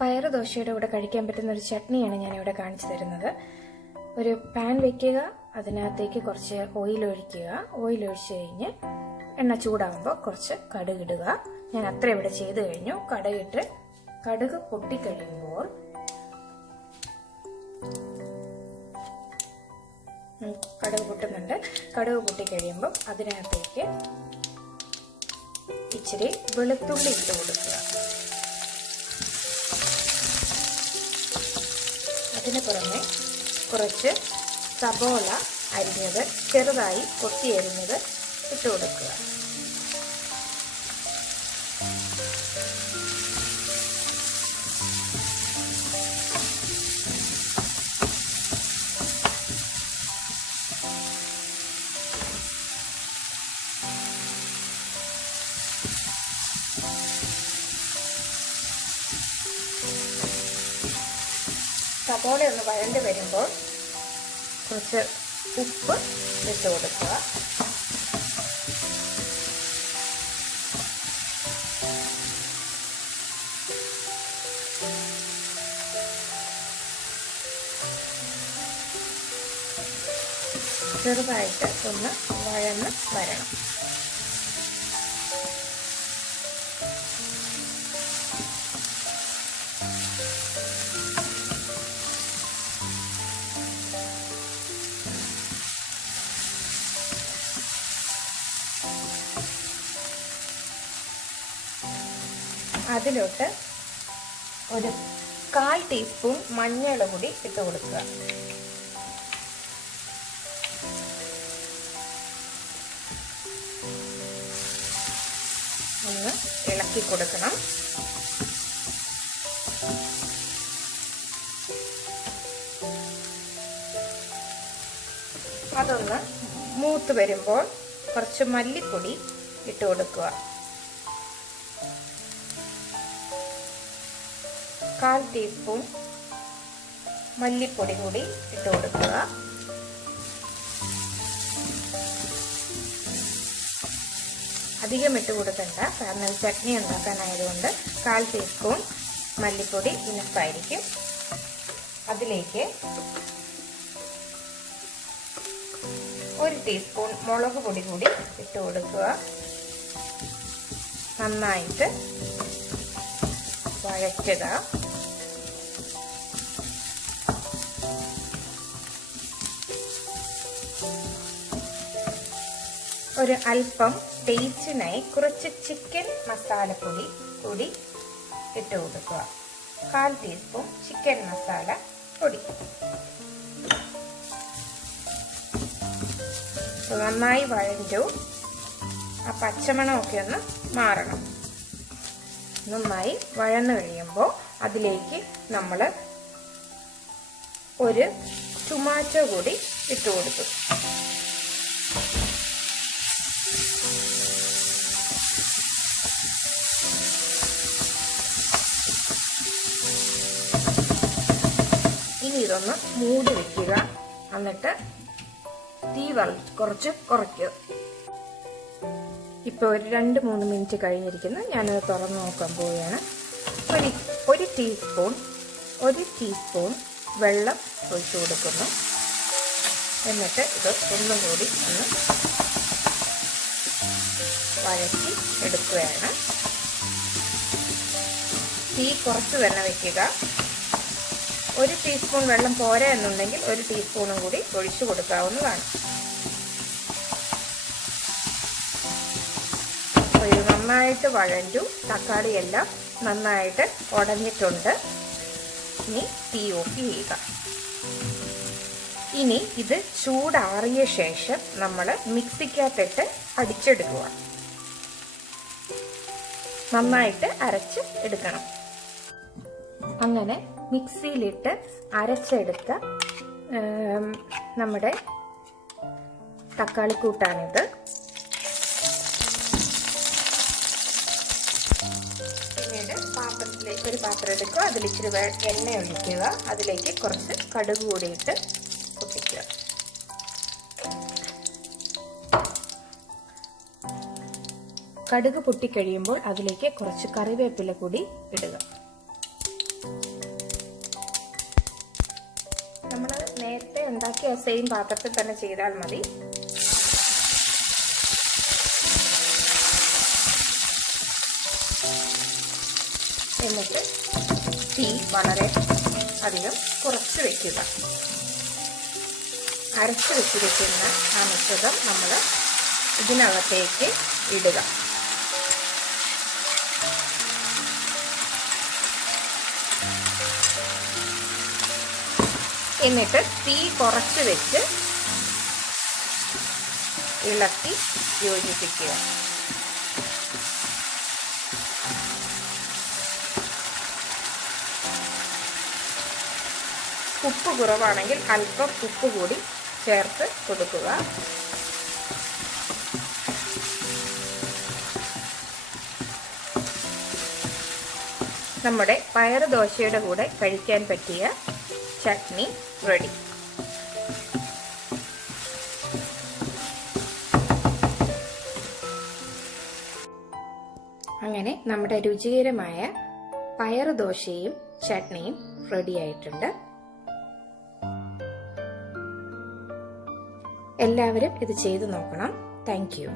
പയറ് ദോശയുടെ കൂടെ കഴിക്കാൻ പറ്റുന്ന ഒരു ചട്നിയാണ് ഞാൻ ഇവിടെ കാണിച്ചു തരുന്നത്. ഒരു പാൻ വെക്കുക, അതിനകത്തേക്ക് കുറച്ച് ഓയിൽ ഒഴിക്കുക. ഓയിൽ ഒഴിച്ചു കഴിഞ്ഞ് എണ്ണ ചൂടാകുമ്പോൾ കുറച്ച് കടുക് ഇടുക. ഞാൻ അത്ര ഇവിടെ ചെയ്ത് കഴിഞ്ഞു. കടുക് പൊട്ടിക്കഴിയുമ്പോൾ കടുക് പൊട്ടുന്നുണ്ട്. കടുക് പൊട്ടിക്കഴിയുമ്പോൾ അതിനകത്തേക്ക് ഇച്ചിരി വെളുത്തുള്ളി ഇട്ട് കൊടുക്കുക. അതിന് പുറമെ കുറച്ച് സബോള അരിഞ്ഞത്, ചെറുതായി കൊത്തി അരിഞ്ഞത് ഇട്ട് കൊടുക്കുക. സബോള ഒന്ന് വഴണ്ട് വരുമ്പോൾ കുറച്ച് ഉപ്പ് ഇട്ട് കൊടുക്കുക. ചെറുതായിട്ട് ഒന്ന് വഴന്ന് വരണം. അതിലോട്ട് ഒരു 1/4 ടീസ്പൂൺ മഞ്ഞൾ കൂടി ഇട്ട് കൊടുക്കുക. ഒന്ന് ഇളക്കി കൊടുക്കണം. അതൊന്ന് മൂത്ത് വരുമ്പോൾ കുറച്ച് മല്ലിപ്പൊടി ഇട്ട് കൊടുക്കുക. 1/4 ടീസ്പൂൺ മല്ലിപ്പൊടി കൂടി ഇട്ട് കൊടുക്കുക. അധികം ഇട്ട് കൊടുക്കണ്ട, കാരണം ചട്നി ഉണ്ടാക്കാനായതുകൊണ്ട് 1/4 ടീസ്പൂൺ മല്ലിപ്പൊടി ഇനഫായിരിക്കും. അതിലേക്ക് 1 ടീസ്പൂൺ മുളക് പൊടി കൂടി ഇട്ട് കൊടുക്കുക. നന്നായിട്ട് വഴറ്റുക. ഒരു അല്പം ടേസ്റ്റിനായി കുറച്ച് ചിക്കൻ മസാലപ്പൊടി കൂടി ഇട്ട് കൊടുക്കുക. 1/4 ടീസ്പൂൺ ചിക്കൻ മസാല പൊടി. നന്നായി വഴറ്റു. ആ പച്ചമണമൊക്കെ ഒന്ന് മാറണം. നന്നായി വഴന്നു കഴിയുമ്പോൾ അതിലേക്ക് നമ്മൾ ഒരു ടൊമാറ്റോ കൂടി ഇട്ട് കൊടുത്തു. ഇനി ഇതൊന്ന് മൂടി വെക്കുക. എന്നിട്ട് തീ കുറച്ച് കുറയ്ക്കുക. ഇപ്പോൾ ഒരു 2-3 മിനിറ്റ് കഴിഞ്ഞിരിക്കുന്നു. ഞാനത് തുറന്ന് നോക്കാൻ പോവുകയാണ്. ഒരു ടീസ്പൂൺ വെള്ളം ഒഴിച്ചു കൊടുക്കുന്നു. എന്നിട്ട് ഇത് ഒന്നും കൂടി ഒന്ന് വഴറ്റി എടുക്കുകയാണ്. തീ കുറച്ച് തന്നെ വയ്ക്കുക. 1 ടീസ്പൂൺ വെള്ളം പോരാ എന്നുണ്ടെങ്കിൽ 1 ടീസ്പൂണും കൂടി ഒഴിച്ചു കൊടുക്കാവുന്നതാണ്. നന്നായിട്ട് വഴഞ്ഞു. തക്കാളിയെല്ലാം നന്നായിട്ട് ഉടഞ്ഞിട്ടുണ്ട്. ഇനി തീ ഓഫ് ചെയ്യുക. ഇനി ഇത് ചൂടാറിയ ശേഷം നമ്മൾ മിക്സിക്കകത്തിട്ട് അടിച്ചെടുക്കുക. നന്നായിട്ട് അരച്ച് എടുക്കണം. അങ്ങനെ മിക്സിയിലിട്ട് അരച്ചെടുത്ത നമ്മുടെ തക്കാളിക്കൂട്ടാണിത്. ഒരു പാത്രം എടുക്കുക. അതിലിച്ചിരി എണ്ണ ഒഴിക്കുക. അതിലേക്ക് കുറച്ച് കടുക് കൂടിയിട്ട് പൊട്ടിക്കുക. കടുക് പൊട്ടിക്കഴിയുമ്പോൾ അതിലേക്ക് കുറച്ച് കറിവേപ്പില കൂടി ഇടുക. ഉണ്ടാക്കി ആ സെയിം പാത്രത്തിൽ തന്നെ ചെയ്താൽ മതി. എന്നിട്ട് തീ വളരെ അധികം കുറച്ച് വെക്കുക. അരച്ച് വെച്ചിരിക്കുന്ന ആ മിശ്രിതം നമ്മൾ ഇതിനകത്തേക്ക് ഇടുക. എന്നിട്ട് തീ കുറച്ച് വെച്ച് ഇളക്കി യോജിപ്പിക്കുക. ഉപ്പ് കുറവാണെങ്കിൽ അല്പം ഉപ്പ് കൂടി ചേർത്ത് കൊടുക്കുക. നമ്മുടെ പയറ് ദോശയുടെ കൂടെ കഴിക്കാൻ പറ്റിയ ചട്നി റെഡി. അങ്ങനെ നമ്മുടെ രുചികരമായ പയറ് ദോശയും ചട്നിയും റെഡി ആയിട്ടുണ്ട്. എല്ലാവരും ഇത് ചെയ്തു നോക്കണം. Thank you.